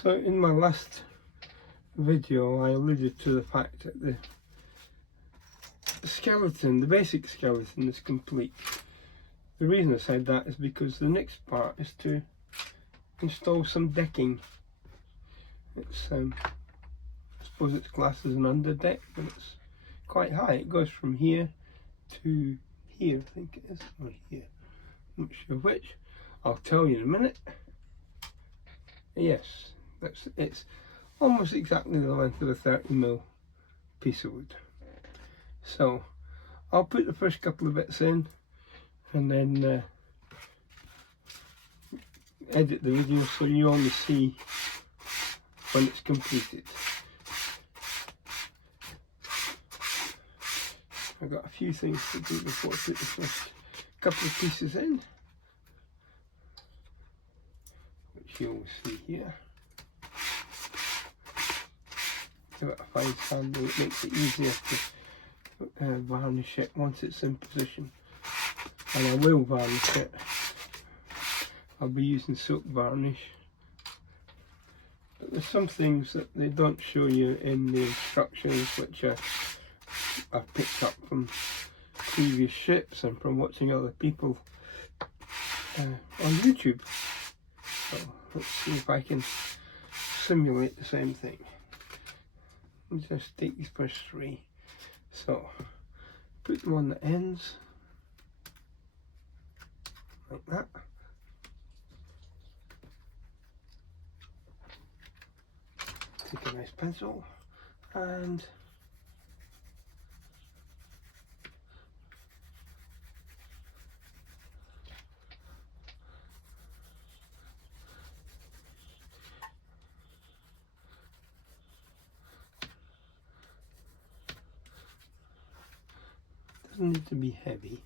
So in my last video I alluded to the fact that the skeleton, the basic skeleton, is complete. The reason I said that is because the next part is to install some decking. It's I suppose it's classed as an underdeck, but it's quite high. It goes from here to here, I think it is, or here, I'm not sure which. I'll tell you in a minute. Yes, it's almost exactly the length of a 30mm piece of wood. So I'll put the first couple of bits in and then edit the video so you only see when it's completed. I've got a few things to do before I put the first couple of pieces in, which you'll see here. Give it a fine sanding, it makes it easier to varnish it once it's in position. And I will varnish it. I'll be using silk varnish. But there's some things that they don't show you in the instructions, which I've picked up from previous ships and from watching other people on YouTube. So let's see if I can simulate the same thing. Let me just take these first three. So put them on the ends like that. Take a nice pencil and doesn't need to be heavy.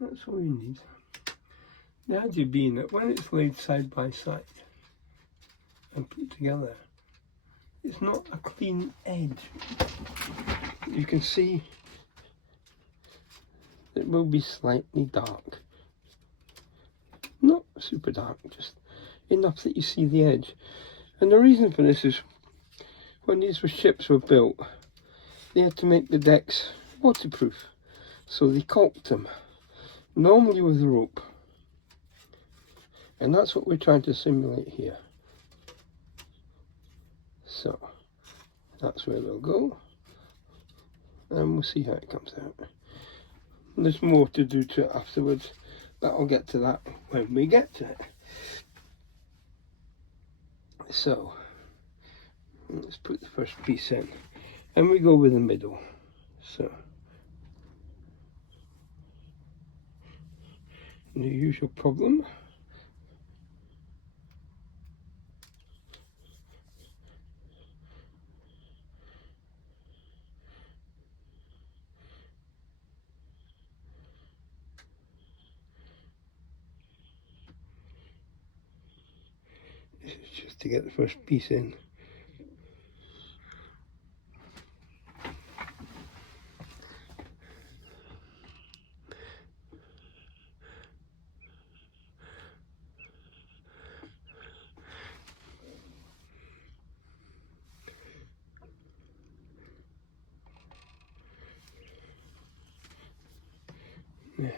That's all you need. The idea being that when it's laid side by side and put together, it's not a clean edge. You can see it will be slightly dark. Not super dark, just enough that you see the edge. And the reason for this is when these ships were built, they had to make the decks waterproof. So they caulked them, normally with a rope. And that's what we're trying to simulate here. So that's where they'll go, and we'll see how it comes out. There's more to do to it afterwards, but I'll get to that when we get to it. So let's put the first piece in, and we go with the middle. So the usual problem. This is just to get the first piece in. Yeah.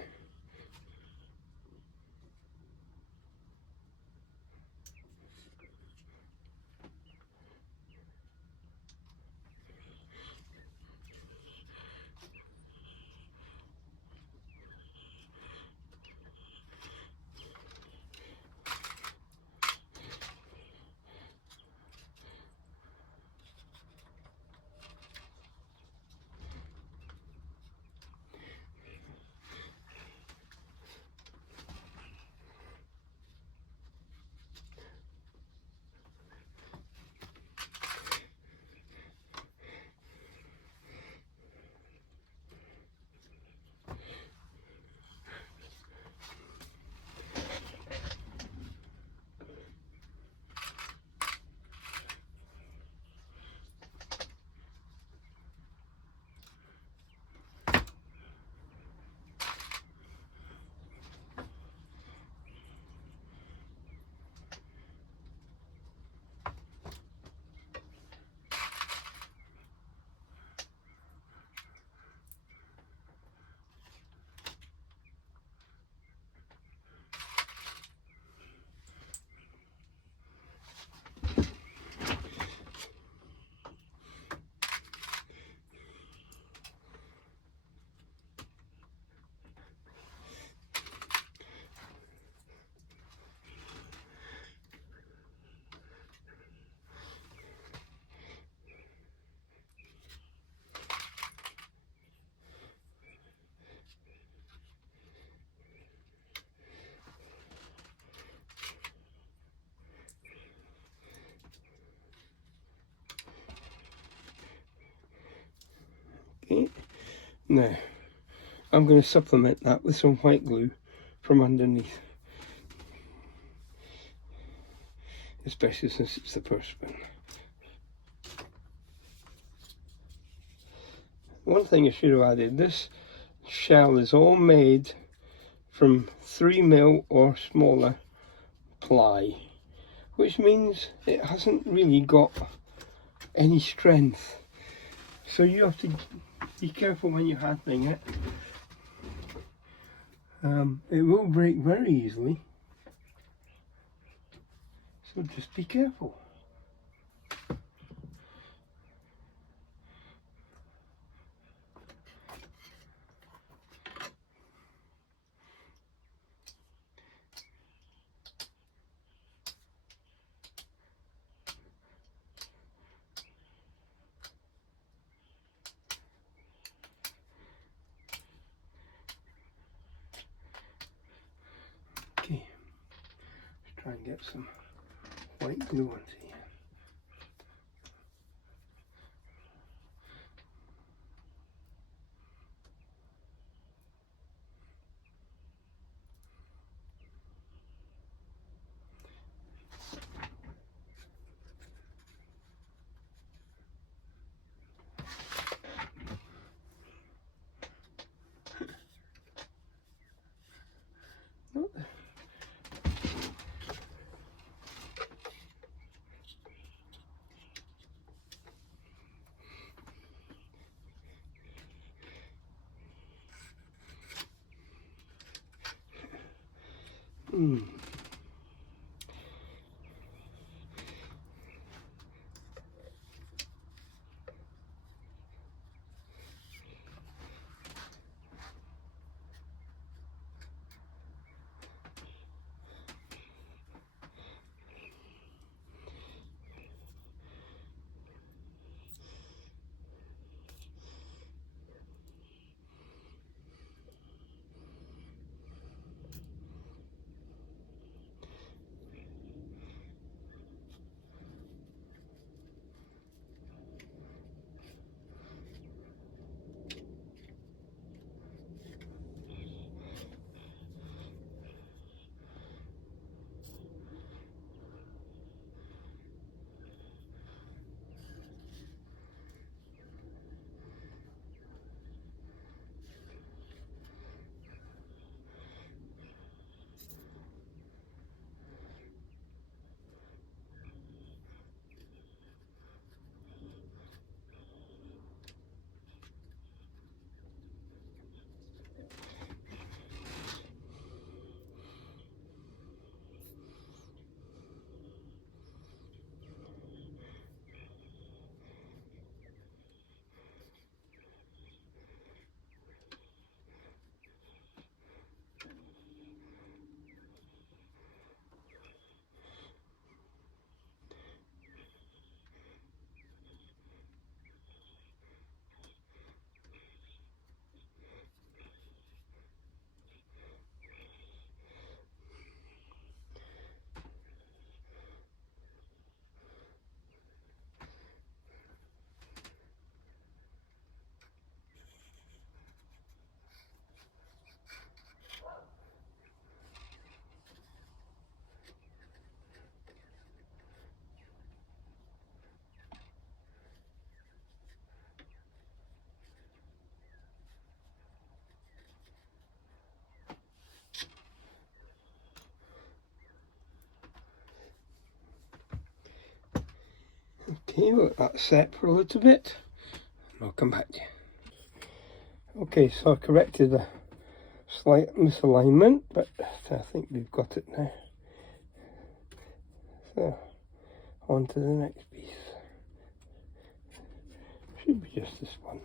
Now, I'm going to supplement that with some white glue from underneath, especially since it's the first one. One thing I should have added, this shell is all made from 3mm or smaller ply, which means it hasn't really got any strength. So you have to be careful when you're handling it. It will break very easily, so just be careful. Okay, let's try and get some white glue onto here. Okay, well, that's set for a little bit, and I'll come back to you. Okay, so I corrected a slight misalignment, but I think we've got it now. So, on to the next piece. Should be just this one.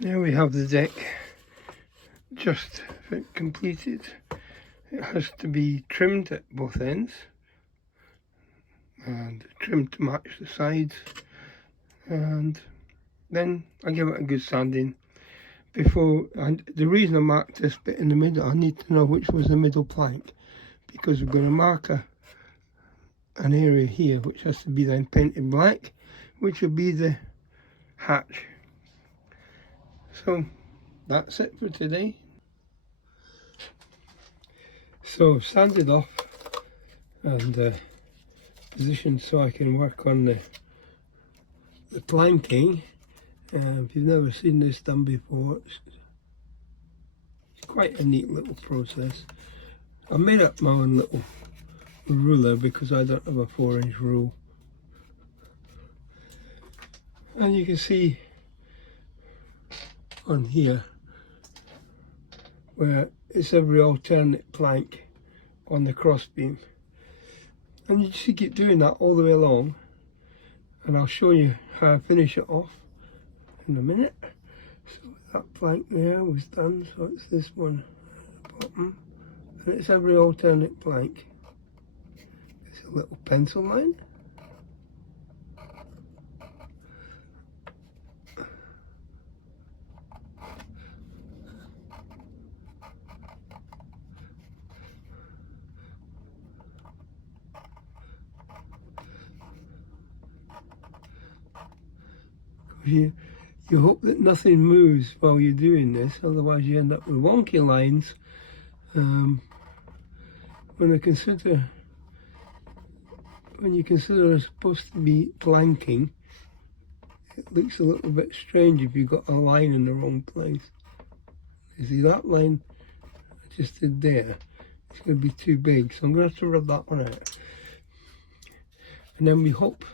Now we have the deck just completed. It has to be trimmed at both ends and trimmed to match the sides, and then I give it a good sanding before. And the reason I marked this bit in the middle, I need to know which was the middle plank, because we're going to mark an area here which has to be then painted black, which will be the hatch. So that's it for today. So I've sanded off and positioned so I can work on the planking. If you've never seen this done before, it's quite a neat little process. I made up my own little ruler because I don't have a 4-inch rule. And you can see on here where it's every alternate plank on the crossbeam. And you just keep doing that all the way along, and I'll show you how I finish it off in a minute. So that plank there was done, so it's this one at the bottom, and it's every alternate plank. It's a little pencil line. You hope that nothing moves while you're doing this, otherwise you end up with wonky lines. When you consider it's supposed to be planking, it looks a little bit strange if you've got a line in the wrong place. You see that line I just did there? It's going to be too big, so I'm going to have to rub that one out. And then we hope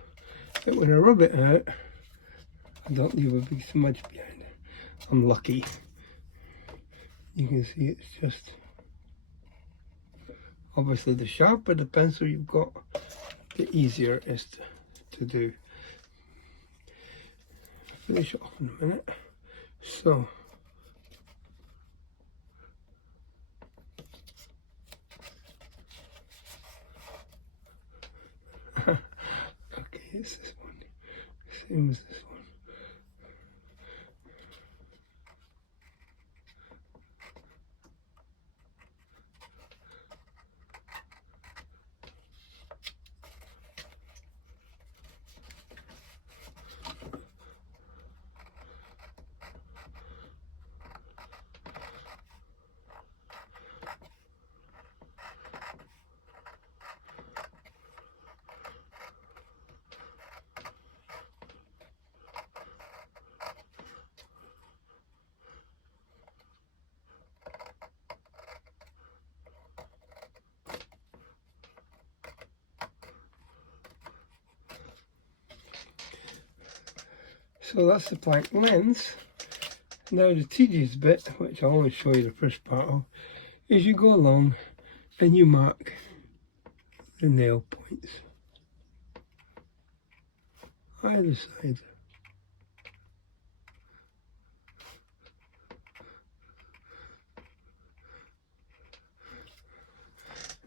that when I rub it out, I don't leave a big smudge behind it. I'm lucky. You can see it's just, obviously the sharper the pencil you've got, the easier it is to do. I'll finish it off in a minute. So, okay, it's this one, same as this one. So that's the plank length. Now the tedious bit, which I'll only show you the first part of, is you go along and you mark the nail points either side.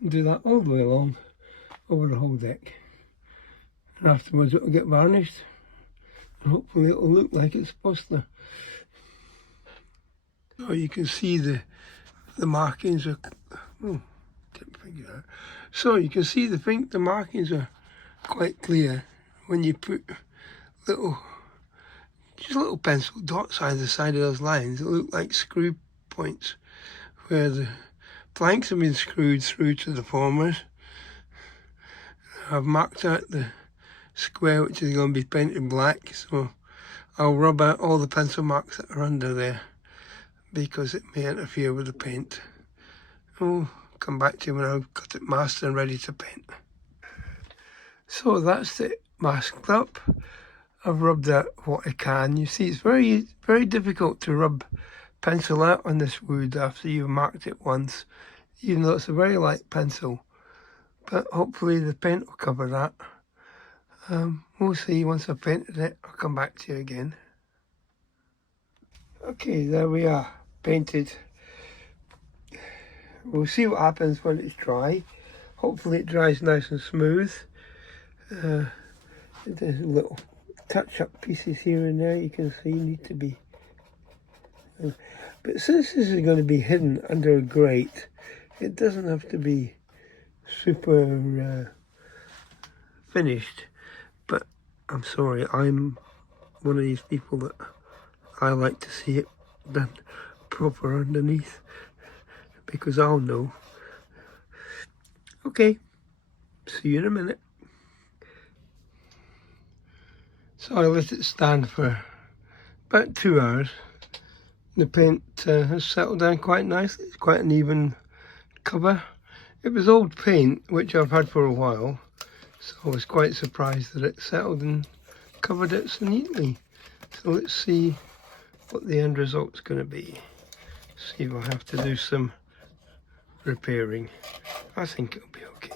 And do that all the way along over the whole deck. And afterwards it will get varnished. And hopefully it'll look like it's supposed to. So you can see the markings are, oh, didn't figure out. So you can see the markings are quite clear when you put just little pencil dots either side of those lines. It look like screw points where the planks have been screwed through to the formers. I've marked out the square which is going to be painted black, so I'll rub out all the pencil marks that are under there because it may interfere with the paint. I'll come back to you when I've got it masked and ready to paint. So that's it masked up. I've rubbed out what I can. You see, it's very, very difficult to rub pencil out on this wood after you've marked it once, even though it's a very light pencil. But hopefully the paint will cover that. We'll see. Once I've painted it, I'll come back to you again. Okay, there we are, painted. We'll see what happens when it's dry. Hopefully it dries nice and smooth. There's little touch-up pieces here and there you can see need to be. But since this is going to be hidden under a grate, it doesn't have to be super finished. But I'm sorry, I'm one of these people that I like to see it done proper underneath, because I'll know. Okay, see you in a minute. So I let it stand for about 2 hours. The paint has settled down quite nicely. It's quite an even cover. It was old paint, which I've had for a while, so I was quite surprised that it settled and covered it so neatly. So let's see what the end result's going to be. See if I have to do some repairing. I think it'll be okay.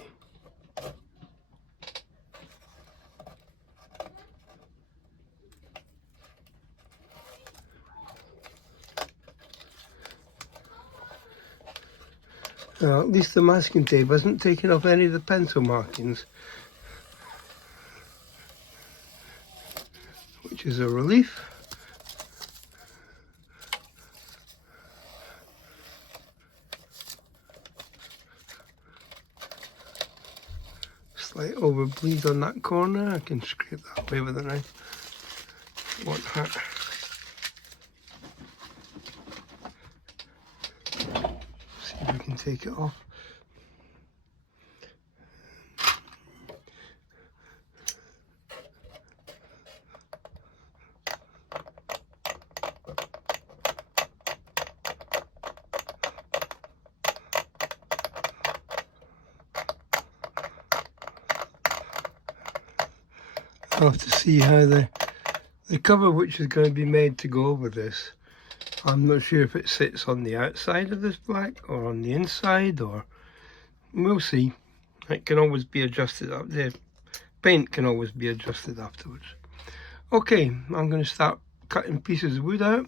At least the masking tape hasn't taken off any of the pencil markings, which is a relief. Slight overbleed on that corner. I can scrape that away with a knife. Want that. See if we can take it off. I'll have to see how the cover which is going to be made to go over this, I'm not sure if it sits on the outside of this black or on the inside, or we'll see. It can always be adjusted up. The paint can always be adjusted afterwards. Okay, I'm going to start cutting pieces of wood out.